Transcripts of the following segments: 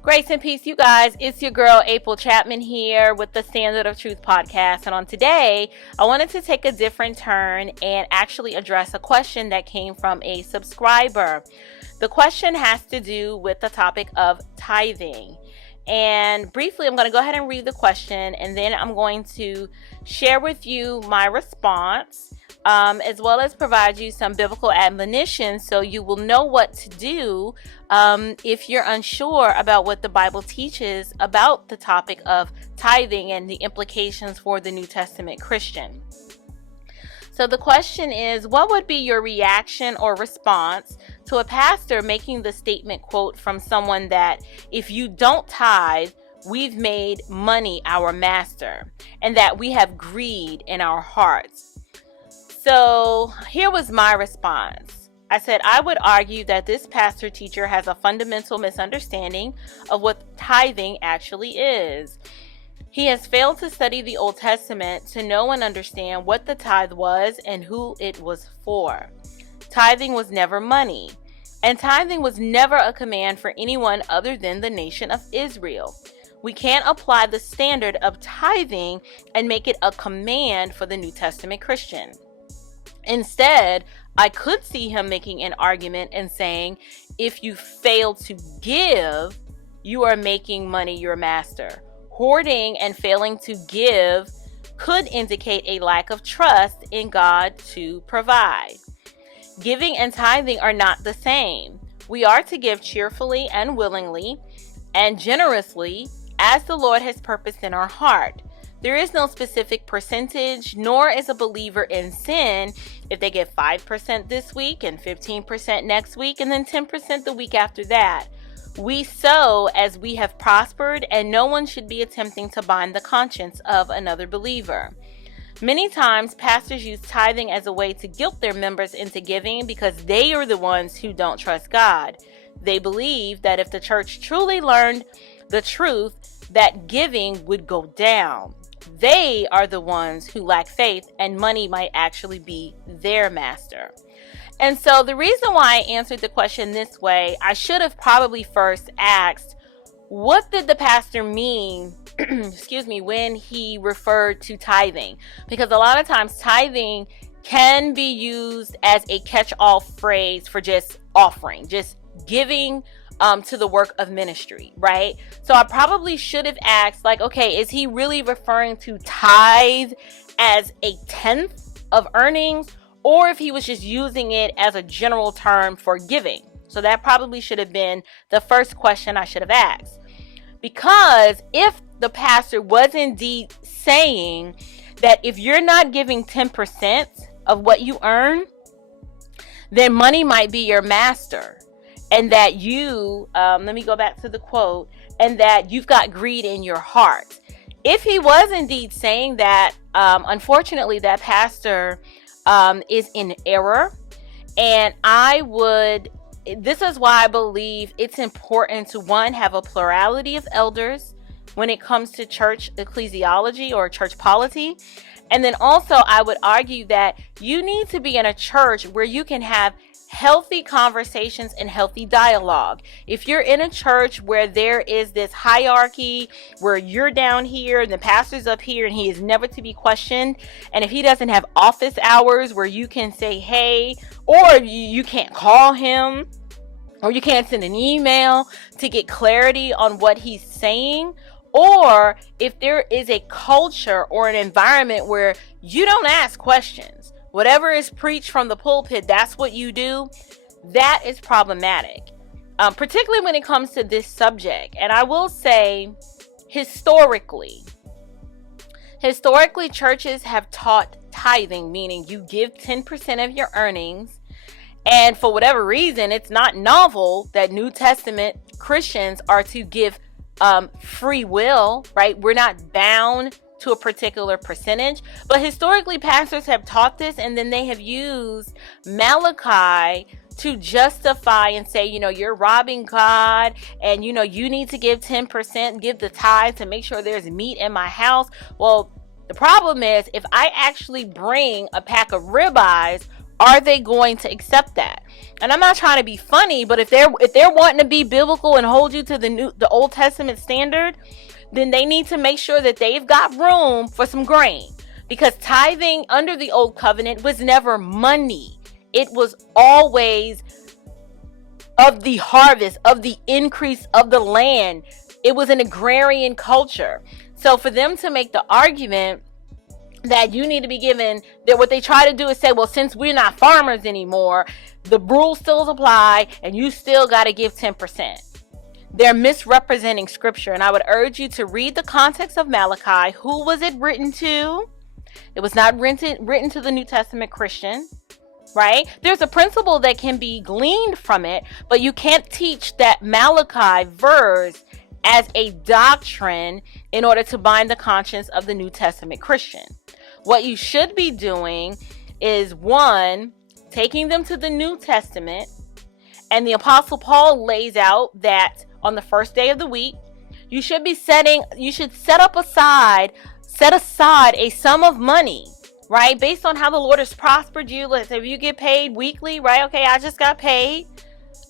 Grace and peace, you guys. It's your girl, April Chapman here with the Standard of Truth podcast. And on today, I wanted to take a different turn and actually address a question that came from a subscriber. The question has to do with the topic of tithing. And briefly, I'm going to go ahead and read the question, and then I'm going to share with you my response, as well as provide you some biblical admonitions so you will know what to do if you're unsure about what the Bible teaches about the topic of tithing and the implications for the New Testament Christian. So the question is, what would be your reaction or response to a pastor making the statement, quote, from someone that if you don't tithe, we've made money our master, and that we have greed in our hearts? So here was my response. I said, I would argue that this pastor teacher has a fundamental misunderstanding of what tithing actually is. He has failed to study the Old Testament to know and understand what the tithe was and who it was for. Tithing was never money, and tithing was never a command for anyone other than the nation of Israel. We can't apply the standard of tithing and make it a command for the New Testament Christian. Instead, I could see him making an argument and saying, if you fail to give, you are making money your master. Hoarding and failing to give could indicate a lack of trust in God to provide. Giving and tithing are not the same. We are to give cheerfully and willingly and generously as the Lord has purposed in our heart. There is no specific percentage, nor is a believer in sin if they give 5% this week and 15% next week and then 10% the week after that. We sow as we have prospered, and no one should be attempting to bind the conscience of another believer. Many times, pastors use tithing as a way to guilt their members into giving because they are the ones who don't trust God. They believe that if the church truly learned the truth, that giving would go down. They are the ones who lack faith, and money might actually be their master. And so the reason why I answered the question this way, I should have probably first asked, what did the pastor mean, when he referred to tithing? Because a lot of times tithing can be used as a catch-all phrase for just offering, just giving to the work of ministry, right? So I probably should have asked, okay, is he really referring to tithe as a tenth of earnings? Or if he was just using it as a general term for giving. So that probably should have been the first question I should have asked. Because if the pastor was indeed saying that if you're not giving 10% of what you earn, then money might be your master. And that you, let me go back to the quote, and that you've got greed in your heart. If he was indeed saying that, unfortunately, that pastor is in error. And this is why I believe it's important to, one, have a plurality of elders when it comes to church ecclesiology or church polity. And then also I would argue that you need to be in a church where you can have healthy conversations and healthy dialogue. If you're in a church where there is this hierarchy where you're down here and the pastor's up here and he is never to be questioned, and if he doesn't have office hours where you can say hey, or you can't call him, or you can't send an email to get clarity on what he's saying, or if there is a culture or an environment where you don't ask questions, whatever is preached from the pulpit, that's what you do, that is problematic, particularly when it comes to this subject. And I will say, historically, churches have taught tithing, meaning you give 10% of your earnings. And for whatever reason, it's not novel that New Testament Christians are to give free will, right? We're not bound to a particular percentage, but historically pastors have taught this, and then they have used Malachi to justify and say, you're robbing God, and you need to give 10%, give the tithe to make sure there's meat in my house. Well, the problem is, if I actually bring a pack of ribeyes Are they going to accept that? And I'm not trying to be funny, but if they're wanting to be biblical and hold you to the Old Testament standard, then they need to make sure that they've got room for some grain. Because tithing under the old covenant was never money. It was always of the harvest, of the increase of the land. It was an agrarian culture. So for them to make the argument that you need to be given, that what they try to do is say, well, since we're not farmers anymore, the rules still apply and you still got to give 10%. They're misrepresenting scripture. And I would urge you to read the context of Malachi. Who was it written to? It was not written to the New Testament Christian, right? There's a principle that can be gleaned from it, but you can't teach that Malachi verse as a doctrine in order to bind the conscience of the New Testament Christian. What you should be doing is, one, taking them to the New Testament, and the Apostle Paul lays out that on the first day of the week, you should set aside a sum of money, right? Based on how the Lord has prospered you. Let's say if you get paid weekly, right? Okay, I just got paid.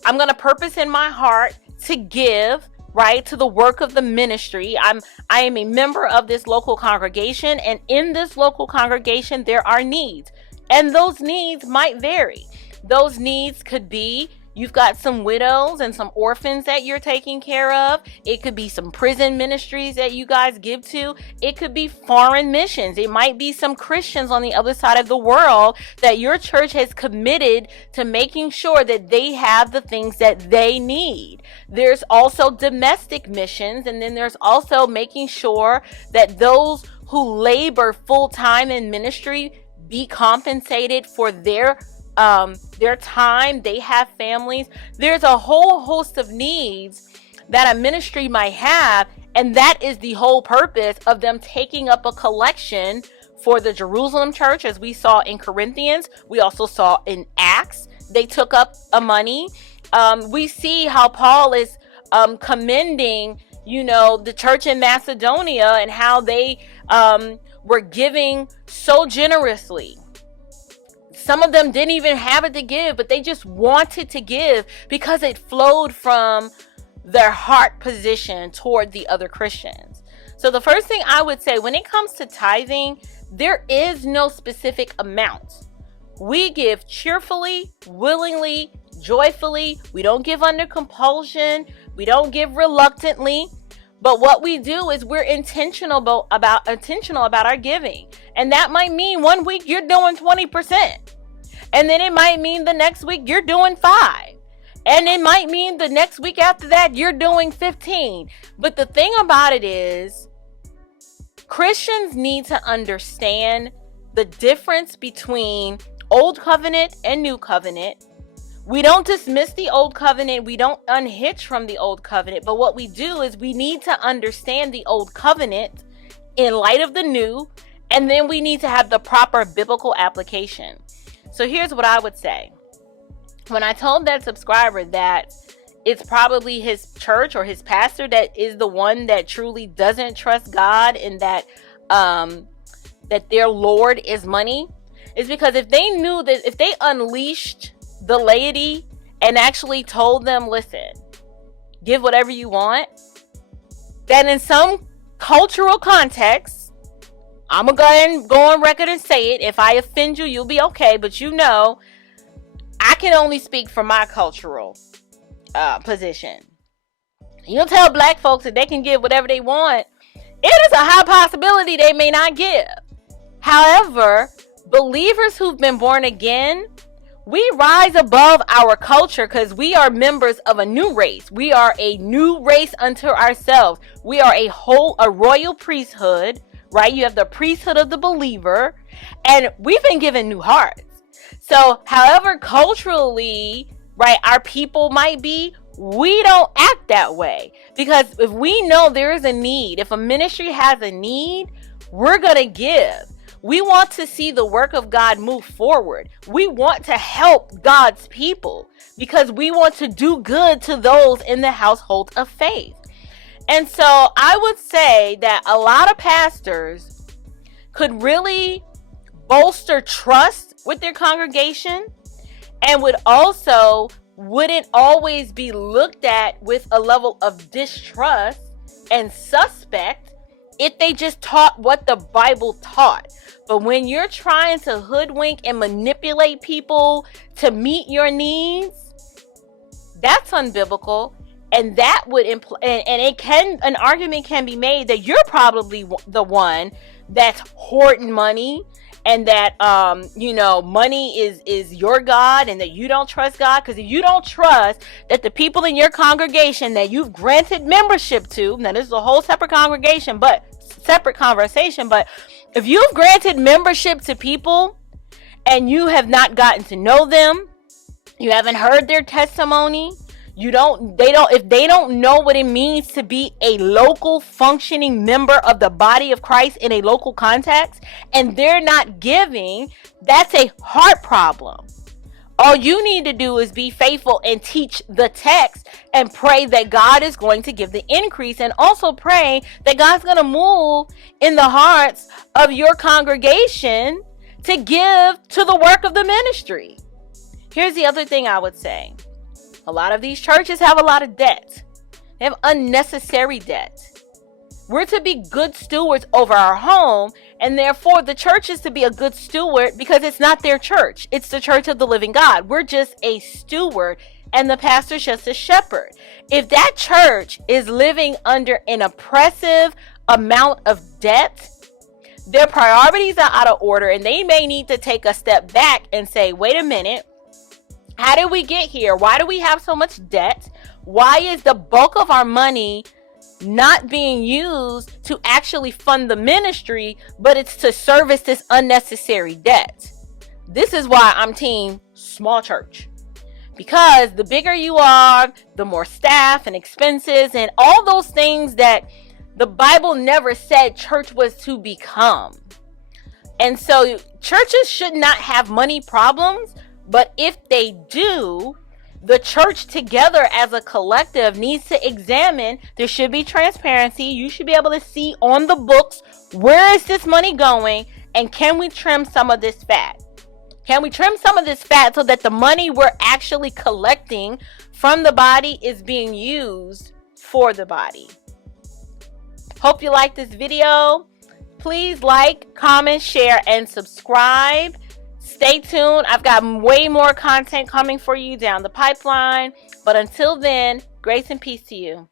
I'm going to purpose in my heart to give, right, to the work of the ministry. I am a member of this local congregation, and in this local congregation, there are needs, and those needs might vary. Those needs could be, you've got some widows and some orphans that you're taking care of. It could be some prison ministries that you guys give to. It could be foreign missions. It might be some Christians on the other side of the world that your church has committed to making sure that they have the things that they need. There's also domestic missions, and then there's also making sure that those who labor full-time in ministry be compensated for their time. They have families. There's a whole host of needs that a ministry might have, and that is the whole purpose of them taking up a collection for the Jerusalem church, as we saw in Corinthians. We also saw in Acts, they took up a money. We see how Paul is commending, the church in Macedonia and how they were giving so generously. Some of them didn't even have it to give, but they just wanted to give because it flowed from their heart position toward the other Christians. So the first thing I would say when it comes to tithing, there is no specific amount. We give cheerfully, willingly, joyfully. We don't give under compulsion. We don't give reluctantly. But what we do is we're intentional about our giving. And that might mean one week you're doing 20%. And then it might mean the next week you're doing 5%. And it might mean the next week after that you're doing 15%. But the thing about it is, Christians need to understand the difference between Old Covenant and New Covenant. We don't dismiss the Old Covenant. We don't unhitch from the Old Covenant. But what we do is we need to understand the Old Covenant in light of the New, and then we need to have the proper biblical application. So here's what I would say. When I told that subscriber that it's probably his church or his pastor that is the one that truly doesn't trust God, and that their Lord is money, is because if they knew that, if they unleashed the laity and actually told them, listen, give whatever you want, then in some cultural context, I'm going to go ahead and go on record and say it. If I offend you, you'll be okay. But I can only speak from my cultural position. You tell black folks that they can give whatever they want. It is a high possibility they may not give. However, believers who've been born again, we rise above our culture because we are members of a new race. We are a new race unto ourselves. We are a royal priesthood, right? You have the priesthood of the believer, and we've been given new hearts. So however culturally, right, our people might be, we don't act that way, because if we know there is a need, if a ministry has a need, we're going to give. We want to see the work of God move forward. We want to help God's people because we want to do good to those in the household of faith. And so I would say that a lot of pastors could really bolster trust with their congregation, and wouldn't always be looked at with a level of distrust and suspect if they just taught what the Bible taught. But when you're trying to hoodwink and manipulate people to meet your needs, that's unbiblical. And that would imply, an argument can be made that you're probably the one that's hoarding money, and that money is your God, and that you don't trust God. Because if you don't trust that the people in your congregation that you've granted membership to, now this is a whole separate conversation, but if you've granted membership to people and you have not gotten to know them, you haven't heard their testimony, if they don't know what it means to be a local functioning member of the body of Christ in a local context, and they're not giving, that's a heart problem. All you need to do is be faithful and teach the text and pray that God is going to give the increase, and also pray that God's going to move in the hearts of your congregation to give to the work of the ministry. Here's the other thing I would say. A lot of these churches have a lot of debt. They have unnecessary debt. We're to be good stewards over our home, and therefore the church is to be a good steward because it's not their church. It's the church of the living God. We're just a steward, and the pastor's just a shepherd. If that church is living under an oppressive amount of debt, their priorities are out of order, and they may need to take a step back and say, wait a minute, how did we get here? Why do we have so much debt? Why is the bulk of our money not being used to actually fund the ministry, but it's to service this unnecessary debt? This is why I'm team small church. Because the bigger you are, the more staff and expenses and all those things that the Bible never said church was to become. And so churches should not have money problems. But if they do, the church together as a collective needs to examine. There should be transparency. You should be able to see on the books, where is this money going, and can we trim some of this fat? Can we trim some of this fat so that the money we're actually collecting from the body is being used for the body? Hope you like this video. Please like, comment, share, and subscribe. Stay tuned. I've got way more content coming for you down the pipeline. But until then, grace and peace to you.